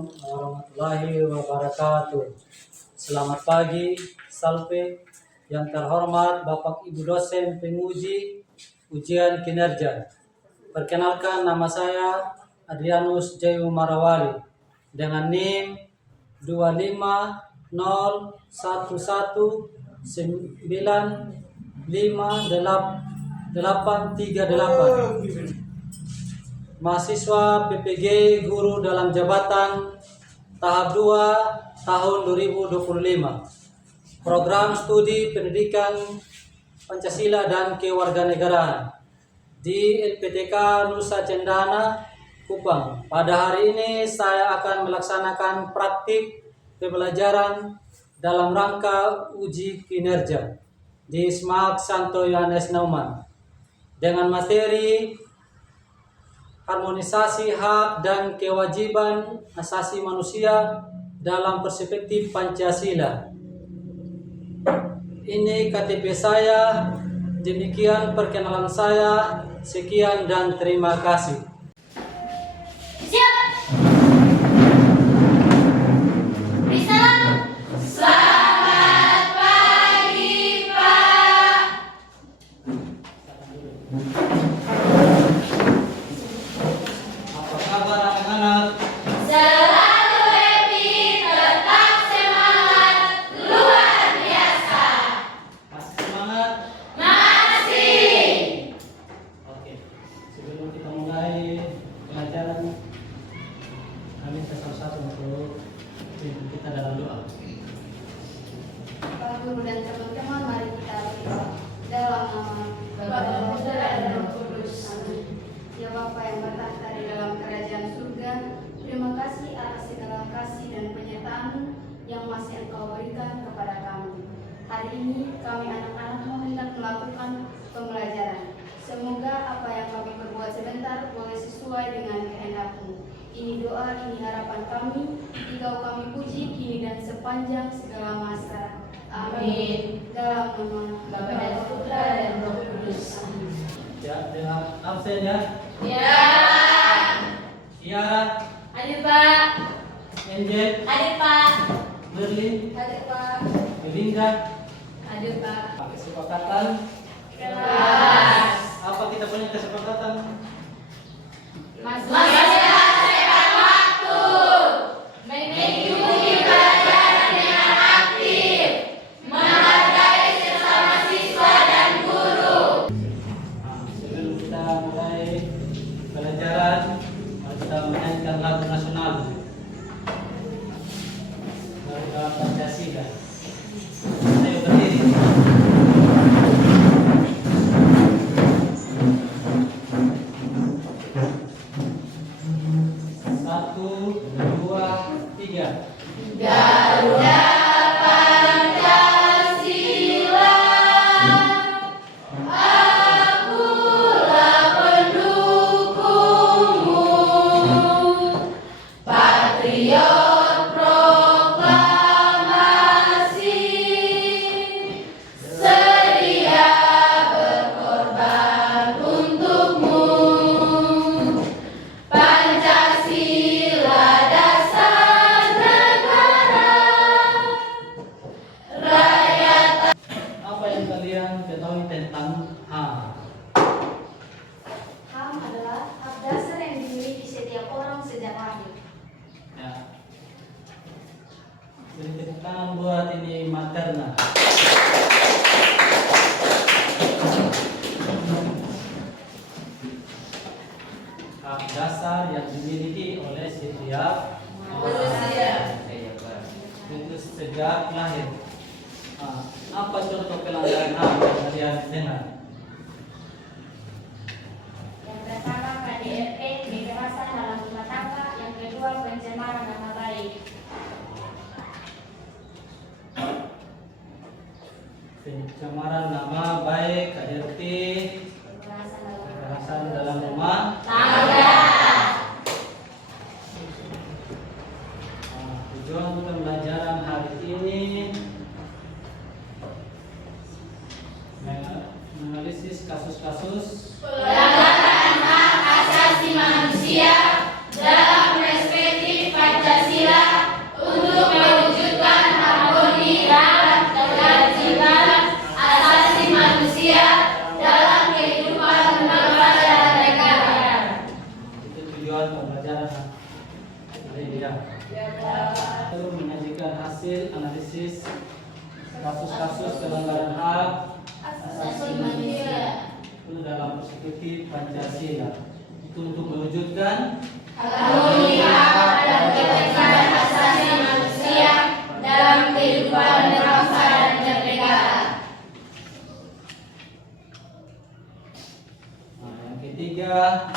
Warahmatullahi wabarakatuh. Selamat pagi, Salve. Yang terhormat Bapak Ibu dosen penguji ujian kinerja. Perkenalkan, nama saya Adrianus Jayu Marawali dengan NIM 25011958838. Mahasiswa PPG Guru dalam Jabatan tahap 2 tahun 2025. Program Studi Pendidikan Pancasila dan Kewarganegaraan di LPTK Nusa Cendana, Kupang. Pada hari ini saya akan melaksanakan praktik pembelajaran dalam rangka uji kinerja di SMAK Santo Yohanes Naumann dengan materi harmonisasi hak dan kewajiban asasi manusia dalam perspektif Pancasila. Ini KTP saya, demikian perkenalan saya, sekian dan terima kasih. Siap. Risalah. Selamat pagi, Pak. Apa kabar anak-anak? Selalu happy, tetap semangat, luar biasa. Masih semangat? Masih. Oke. Sebelum kita mulai pelajaran, kami satu-satu untuk pimpin kita dalam doa. Bapak Guru dan teman-teman, mari kita berdoa dalam nama Bapa, Putra, dan Roh Kudus. Amin. Ya Bapa yang bertahta di dalam kerajaan surga, terima kasih atas segala kasih dan penyertaan yang masih Engkau berikan kepada kami. Hari ini kami anak-anakmu hendak melakukan pembelajaran. Semoga apa yang kami perbuat sebentar boleh sesuai dengan kehendak-Mu. Ini doa, ini harapan kami. Engkau kami puji kini dan sepanjang segala masa. Amin. Dalam nama Bapa dan Putra dan Roh Kudus. Amin. Ya, dengan absen ya. Ya. Tiara, Hadir, Pak. Angel, Hadir, Pak. Berlin, Hadir Pak. Belinda. Hadir, Pak. Kesepakatan. Kelas. Apa kita punya kesepakatan? Masih sehat waktu. Mengikuti pelajaran dengan aktif. Menghargai sesama siswa dan guru. Sebelum kita mulai pelajaran, mari kita menyanyikan lagu nasional Marga Pancasila. Ayo berdiri. Satu, dua, tiga. Garuda Pancasila, akulah pendukungmu, patriot proklamasi, sedia berkorban untukmu. Pancasila dasar negara, rakyat. Apa yang kalian ketahui tentang HAM? HAM adalah hak dasar yang dimiliki setiap orang sejak lahir. Ya. Beri tepuk tangan buat ini Materna. Hak dasar yang dimiliki oleh setiap Manusia. itu sejak lahir. Apa contoh pelanggaran HAM yang kalian dengar? Yang pertama KDRT, kekerasan dalam rumah tangga. Yang kedua pencemaran nama baik. Pencemaran nama baik, KDRT, kekerasan dalam rumah. Tangga. Tujuan pembelajaran hari ini menganalisis kasus-kasus Pelanggaran hak asasi manusia dalam perspektif Pancasila. hasil analisis kasus-kasus pelanggaran hak asasi manusia itu dalam perspektif Pancasila. Itu untuk mewujudkan harmoni hak dan ketertiban asasi manusia dalam kehidupan berbangsa dan bernegara. Nah, yang ketiga,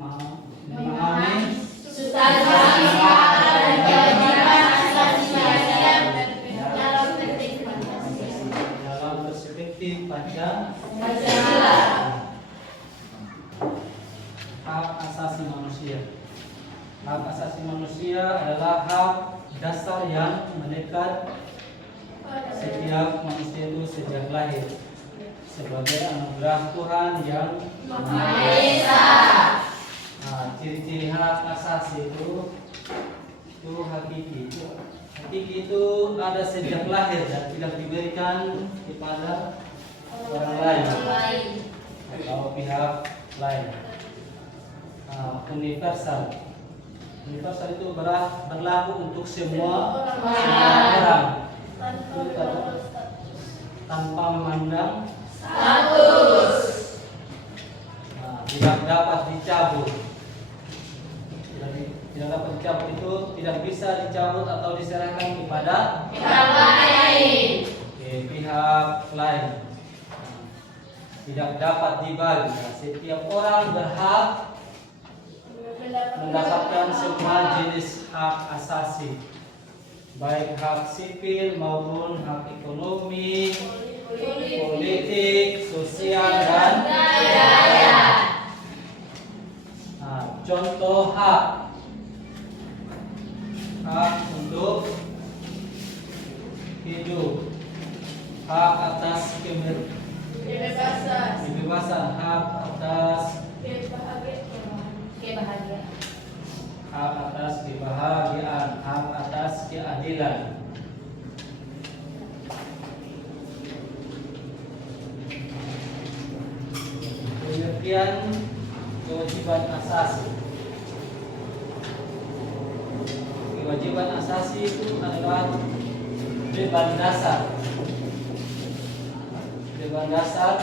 memahami Substansi hak dan kewajiban asasi manusia dalam perspektif Pancasila. Hak asasi manusia. Hak asasi manusia adalah hak dasar yang melekat setiap manusia itu sejak lahir sebagai anugerah Tuhan yang Maha Esa. Nah, ciri-ciri hak asasi itu hakiki. Hakiki itu ada sejak lahir dan tidak diberikan kepada orang lain atau pihak lain. Universal. Universal itu berlaku untuk semua orang tanpa memandang status. Tidak dapat dicabut. Tidak dapat dicabut itu tidak bisa dicabut atau diserahkan kepada Pihak lain. pihak lain. Tidak dapat dibagi. Setiap orang berhak mendapatkan semua jenis hak asasi, baik hak sipil maupun hak ekonomi, politik, sosial, dan budaya. Contoh hak untuk hidup, hak atas kebebasan, hak atas kebahagiaan, hak atas keadilan. Pengertian kewajiban asasi. Kewajiban asasi itu adalah beban dasar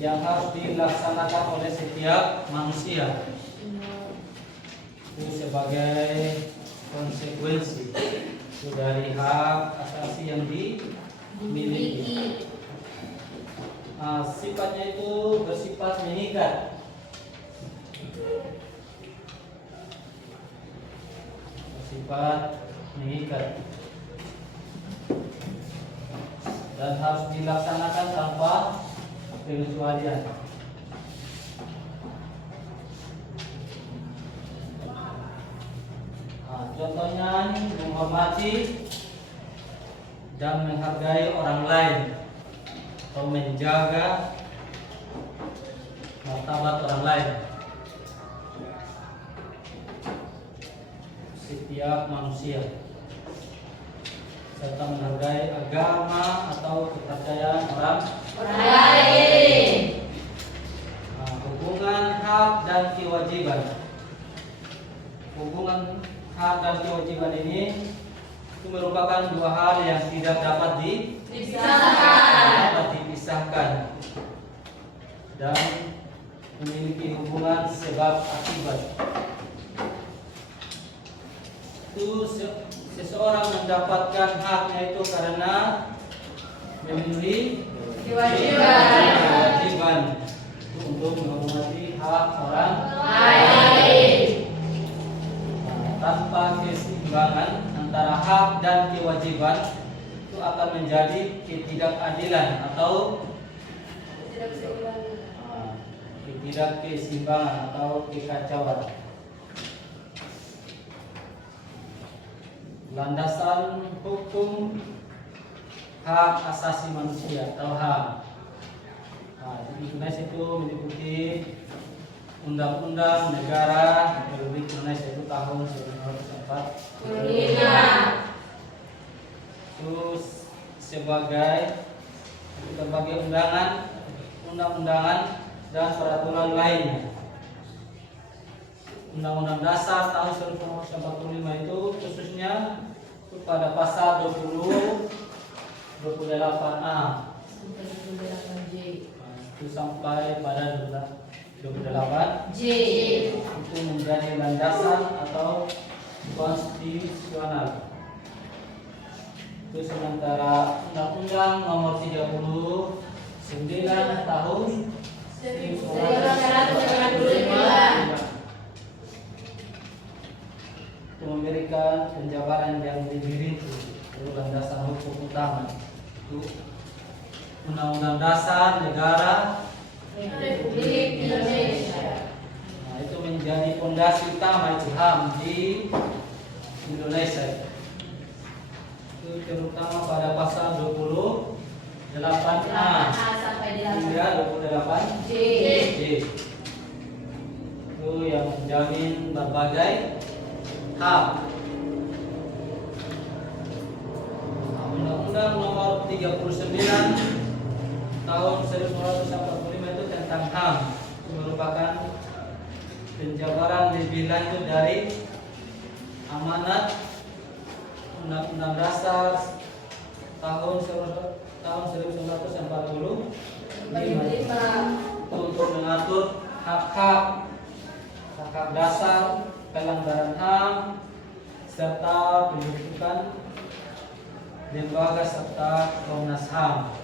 yang harus dilaksanakan oleh setiap manusia. Itu sebagai konsekuensi dari hak asasi yang dimiliki. Sifatnya itu bersifat mengikat. Dan harus dilaksanakan tanpa pengecualian. Contohnya menghormati dan menghargai orang lain atau menjaga martabat orang lain. Setiap manusia serta menghargai agama atau kepercayaan orang lain. Hubungan hak dan kewajiban. Hubungan hak dan kewajiban ini itu merupakan dua hal yang tidak dapat dipisahkan dan memiliki hubungan sebab akibat. Itu seseorang mendapatkan haknya itu karena memenuhi kewajiban untuk menghormati hak orang lain. Tanpa keseimbangan antara hak dan kewajiban itu akan menjadi ketidakadilan atau ketidakkeseimbangan atau kekacauan. Landasan hukum hak asasi manusia atau HAM. Di Indonesia itu meliputi Undang-Undang Negara Republik Indonesia itu tahun 1945. Terus sebagai berbagai undang-undangan dan peraturan lainnya. Undang-Undang Dasar tahun 1945 itu khususnya Itu pada pasal 28A itu sampai pada 28 J. itu menjadi landasan atau konstitusional. Itu sementara Undang-Undang Nomor 39 Tahun 1995 itu memberikan penjabaran yang lebih rinci. Itu landasan hukum utama. Itu Undang-Undang Dasar Negara Republik Indonesia. Nah, itu menjadi fondasi utama itu HAM di Indonesia. Itu terutama pada pasal 28A sampai hingga 28 J. itu yang menjamin berbagai hak. Undang-Undang Nomor 39 Tahun 1945 itu tentang HAM. Itu merupakan penjabaran lebih lanjut dari amanat Undang-Undang Dasar tahun 1945 untuk mengatur hak-hak dasar, pelanggaran HAM, serta pembentukan lembaga serta Komnas HAM.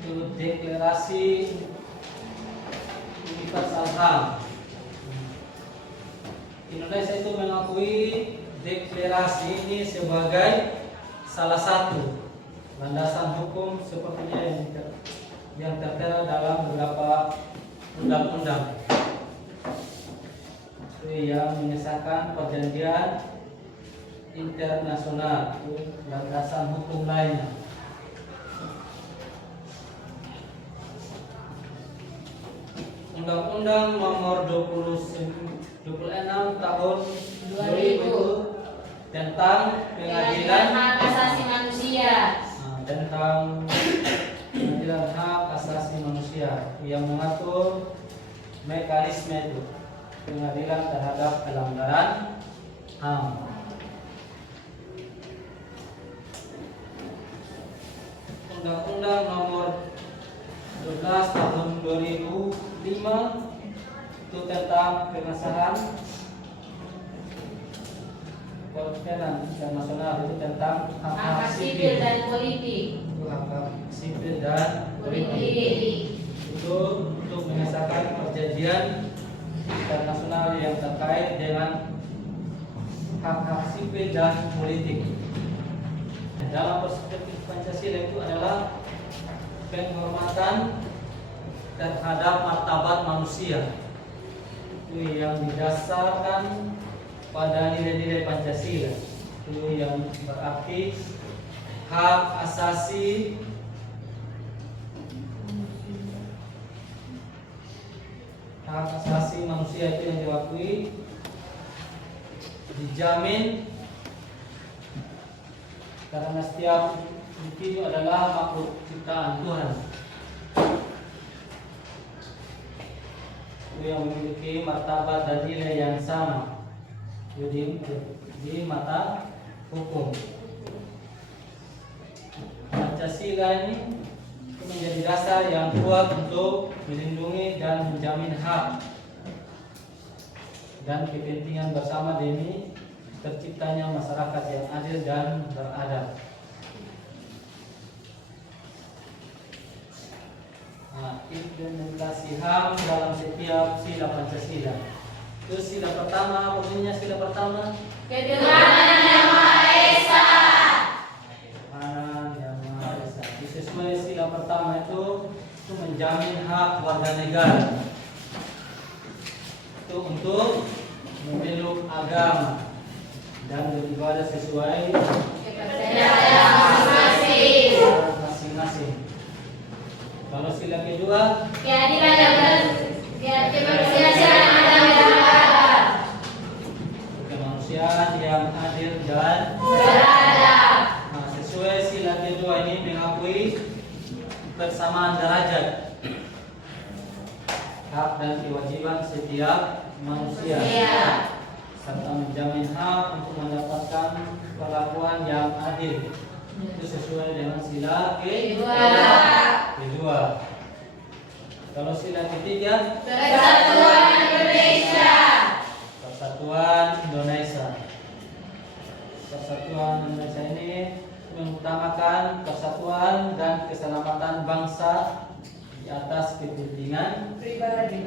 Itu deklarasi universal HAM. Indonesia itu mengakui deklarasi ini sebagai salah satu landasan hukum sepertinya yang tertera dalam beberapa undang-undang yang mengesahkan perjanjian internasional, itu landasan hukum lainnya. Undang-Undang Nomor 26 Tahun 2000 tentang pengadilan hak asasi manusia. Tentang pengadilan hak asasi manusia yang mengatur mekanisme itu pengadilan terhadap pelanggaran HAM. Undang-Undang Nomor 12 Tahun 2005 itu tentang pengesahan Konvensi Internasional itu tentang Hak sipil dan politik. Itu hak sipil dan Politik. itu untuk mengesahkan perjanjian internasional yang terkait dengan hak-hak sipil dan politik. Dalam perspektif Pancasila itu adalah penghormatan terhadap martabat manusia, itu yang didasarkan pada nilai-nilai Pancasila, itu yang berarti hak asasi manusia itu yang diakui, dijamin karena setiap individu adalah makhluk ciptaan Tuhan, itu yang memiliki martabat dan nilai yang sama di mata hukum. Pancasila ini menjadi dasar yang kuat untuk melindungi dan menjamin hak dan kepentingan bersama demi terciptanya masyarakat yang adil dan beradab. Implementasi HAM dalam setiap sila Pancasila. Itu sila pertama, apa bunyinya sila pertama? Ketuhanan Yang Maha Esa. Ketuhanan Yang Maha Esa. Sesuai sila pertama itu menjamin hak warga negara. Itu untuk memeluk agama dan beribadah sesuai Kepercayaan masing-masing. Kalau sila kedua, keadilan yang kemanusiaan yang beradab. kemanusiaan yang adil dan Beradab. sesuai sila kedua ini mengakui persamaan derajat hak dan kewajiban setiap manusia, serta menjamin hak untuk mendapatkan perlakuan yang adil. Itu sesuai dengan sila kedua. Kalau sila ketiga, Persatuan Indonesia. Persatuan Indonesia. Persatuan Indonesia ini mengutamakan persatuan dan keselamatan bangsa di atas kepentingan pribadi.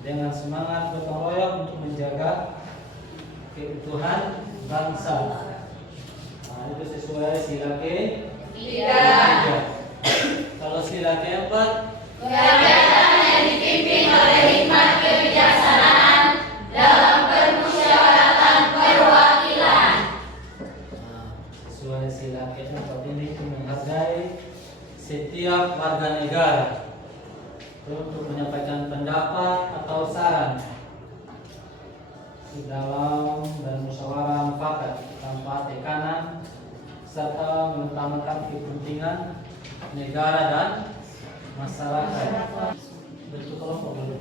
Dengan semangat gotong royong untuk menjaga keutuhan bangsa. Nah, itu sesuai sila ketiga. Kalau sila keempat, Kegiatan yang dipimpin oleh hikmat kebijaksanaan dalam permusyawaratan perwakilan. sesuai sila keempat ini menghargai setiap warga negara untuk menyampaikan pendapat atau saran di dalam dan musyawarah mufakat tanpa tekanan, serta mengutamakan kepentingan negara dan masyarakat. Bentuk kelompok dulu.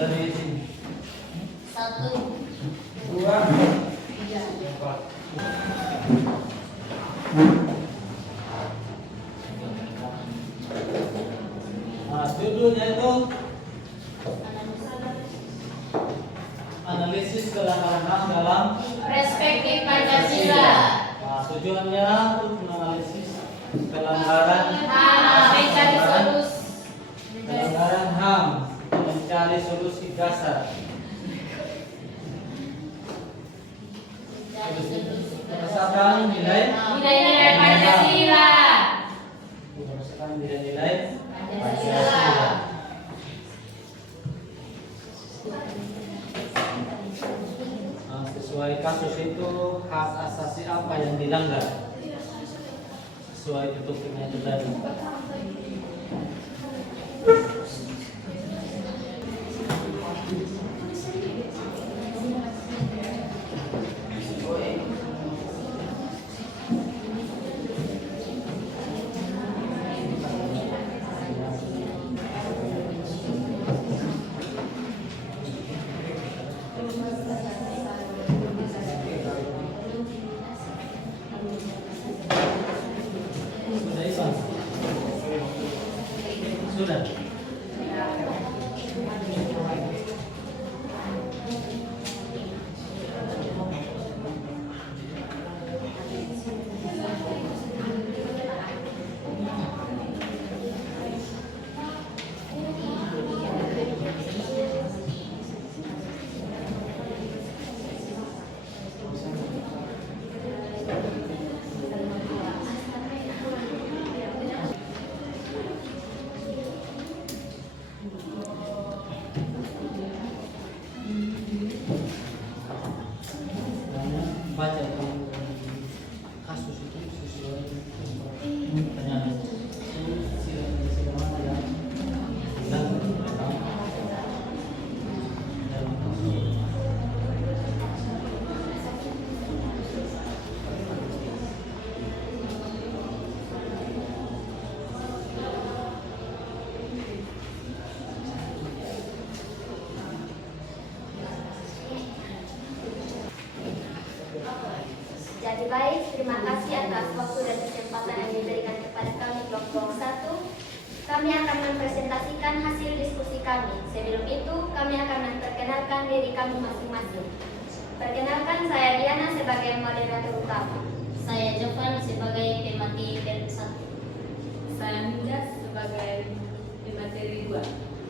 Dari sini. 1, 2, 3. 4. Nah, judulnya itu analisis pelanggaran HAM dalam Perspektif Pancasila. Nah, tujuannya untuk menganalisis pelanggaran pelanggaran HAM, mencari solusi dasar. Berdasarkan Nilai-nilai Pancasila. berdasarkan nilai-nilai Pancasila. Nah, sesuai kasus itu hak asasi apa yang dilanggar? Sesuai topiknya itu tadi. Sudah Isan? Sudah. Baca kasus itu sesuai pertanyaan sila mana yang dilanggar dalam kasus. Jadi baik, terima kasih atas waktu dan kesempatan yang diberikan kepada kami kelompok 1. Kami akan mempresentasikan hasil diskusi kami. Sebelum itu, kami akan memperkenalkan diri kami masing-masing. Perkenalkan, saya Diana sebagai moderator utama. Saya Jovan sebagai pemateri dari 1. Saya Minjas sebagai pemateri 2.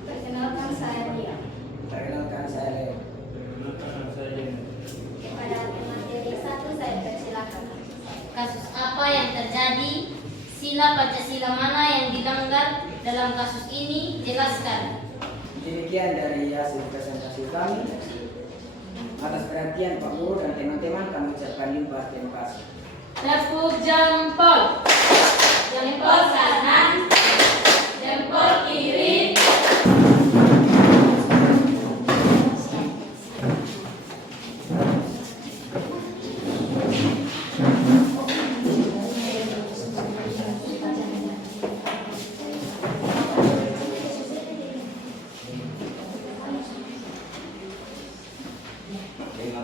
Perkenalkan, saya Dia. Perkenalkan saya Leo. Kepada pemateri 1, saya persilakan. Kasus apa yang terjadi? Sila Pancasila mana yang dilanggar dalam kasus ini? Jelaskan. Demikian dari hasil presentasi kami. Atas perhatian Pak Guru dan teman-teman kami ucapkan limpah terima kasih. Tepuk jempol. Jempol kanan, jempol kiri.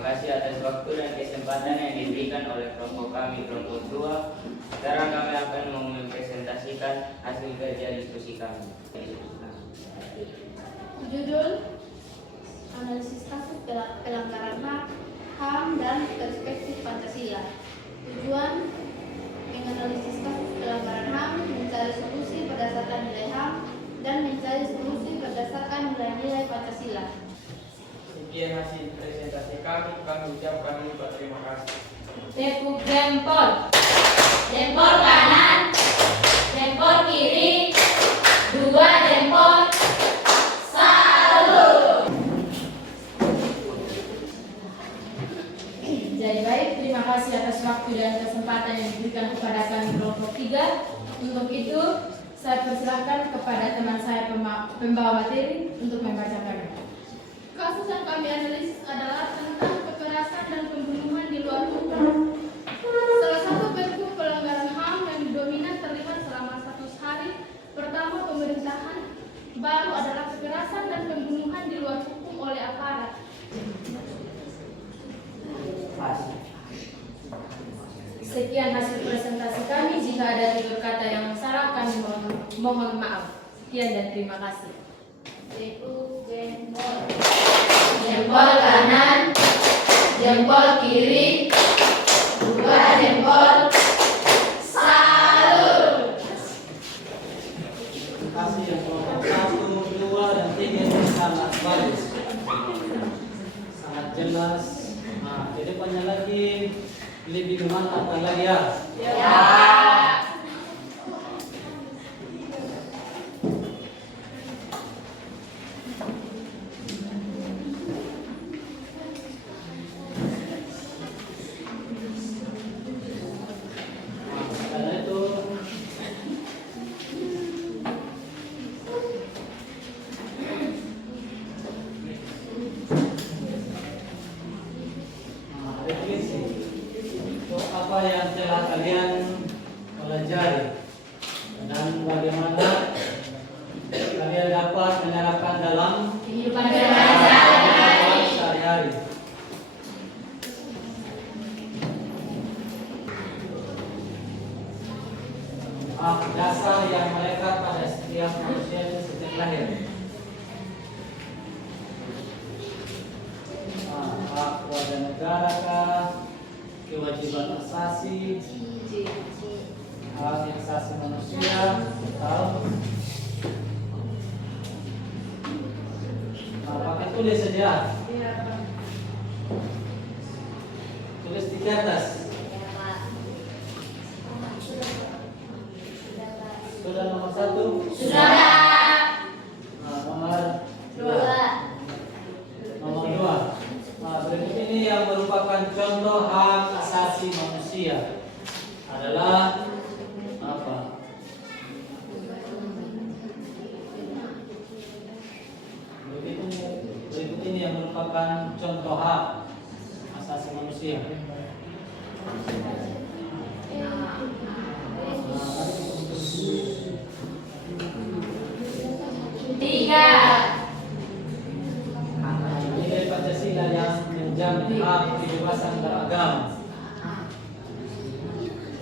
kasih atas waktu dan kesempatan yang diberikan oleh kelompok kami, kelompok 2. Sekarang kami akan mempresentasikan hasil kerja diskusi kami. Judul analisis kasus pelanggaran HAM dan perspektif Pancasila. Tujuan menganalisis kasus pelanggaran HAM, mencari solusi berdasarkan nilai HAM dan mencari solusi berdasarkan nilai-nilai Pancasila. Sekian hasil presentasi kami ucapkan lupa terima kasih. Tepuk jempol. Jempol kanan, jempol kiri, 2 jempol. Salut. Jadi baik, terima kasih atas waktu dan kesempatan yang diberikan kepada kami kelompok 3. Untuk itu, saya persilahkan kepada teman saya pembawa materi untuk membacakannya. Kasus yang kami analisis adalah tentang kekerasan dan pembunuhan di luar hukum. Salah satu bentuk pelanggaran HAM yang dominan terlihat selama 100 hari pertama pemerintahan baru adalah kekerasan dan pembunuhan di luar hukum oleh aparat. Sekian hasil presentasi kami. Jika ada tutur kata yang salah, kami mohon maaf. Sekian dan terima kasih. Tepuk jempol. Jempol kanan, jempol kiri, 2 jempol. Salut. Terima kasih yang kelompok 1, 2, dan 3 ini sangat bagus, sangat jelas. Nah, jadi banyak lagi lebih memantapkan lagi ya. Ya. Karena itu refleksi untuk apa yang telah kalian pelajari dan bagaimana kalian dapat menerapkan dalam Kehidupan sehari-hari. Hak dasar yang melekat pada setiap manusia itu sejak lahir. Hak warga negara kah, kewajiban asasi, hak asasi manusia, atau pakai tulis saja. Tulis di kertas. Sudah nomor 1. Sudah. Nomor 2. Nomor 2. Berikut ini yang merupakan contoh hak asasi manusia adalah apa? Berikut ini yang merupakan contoh hak asasi manusia. Tiga. Nilai Pancasila yang menjamin hak kebebasan beragama.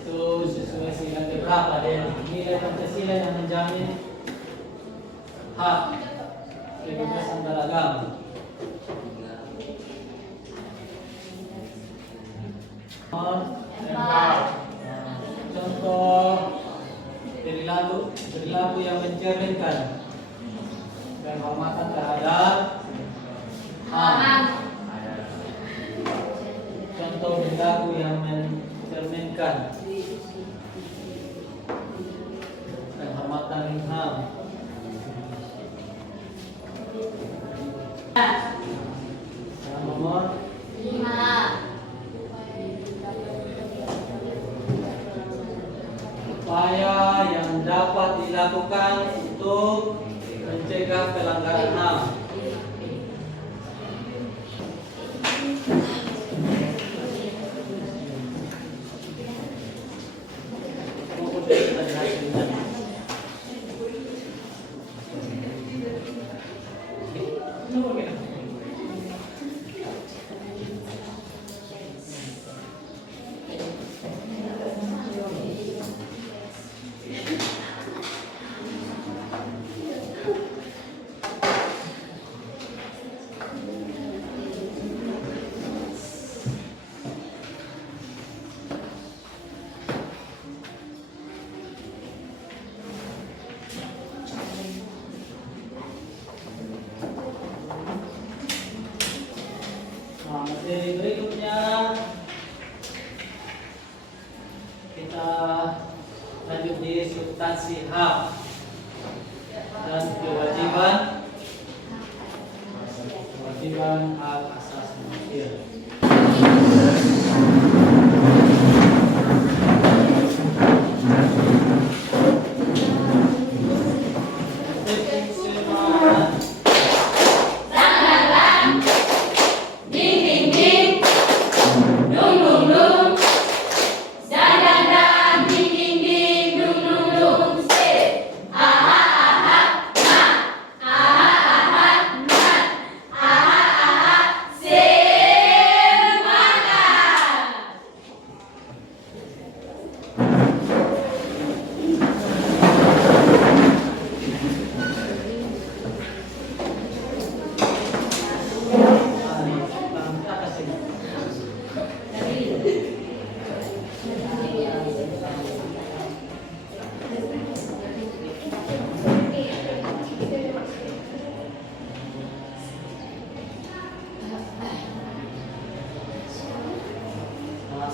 Itu sesuai sila keberapa dan nilai Pancasila yang menjamin hak kebebasan beragama. Contoh perilaku yang mencerminkan penghormatan terhadap HAM. Contoh perilaku yang mencerminkan penghormatan HAM. Yang nomor 5. upaya yang dapat dilakukan untuk mencegah pelanggaran HAM. materi berikutnya kita lanjut di substansi hak dan kewajiban hak asasi manusia.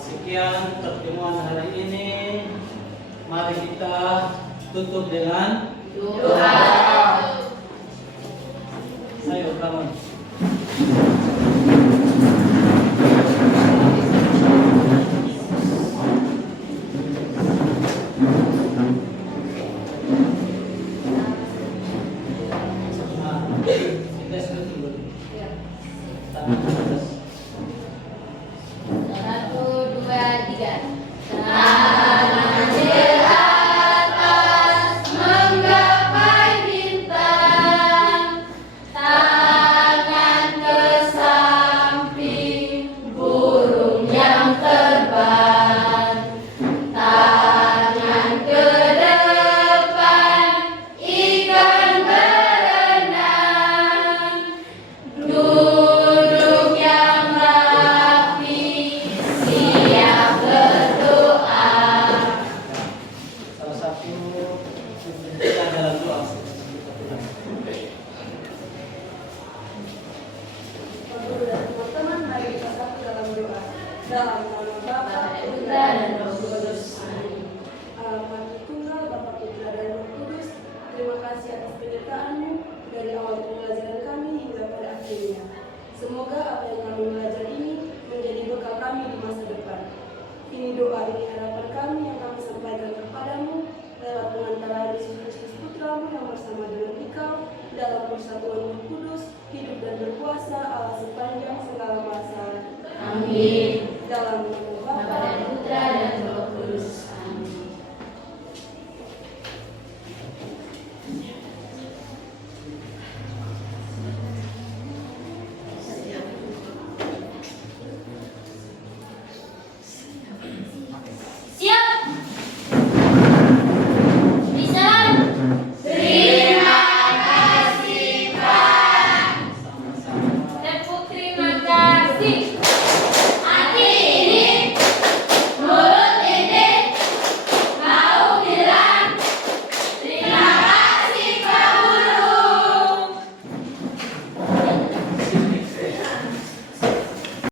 Sekian pertemuan hari ini. Mari kita tutup dengan Doa. Ayo bangun. Kita sudah dulu. Tangan ke atas. 1, 2, 3. Salah satu kita dalam doa. Guru dan teman-teman, mari kita satu dalam doa. Dalam nama Bapa, Putra dan Roh Kudus. Alamat Tunggal, Bapa, Putra dan Roh Kudus. Terima kasih atas penyertaan-Mu dari awal pembelajaran kami hingga pada akhirnya. Semoga apa yang kami belajar ini menjadi bekal kami di masa depan. Ini doa, ini harapan kami yang kami sampaikan kepadamu lewat pengantaran Yesus Kristus Putramu yang bersama dengan Engkau dalam persatuan Roh Kudus, hidup dan berkuasa Allah sepanjang segala masa. Amin. Dalam nama Bapa Bapa dan Putra dan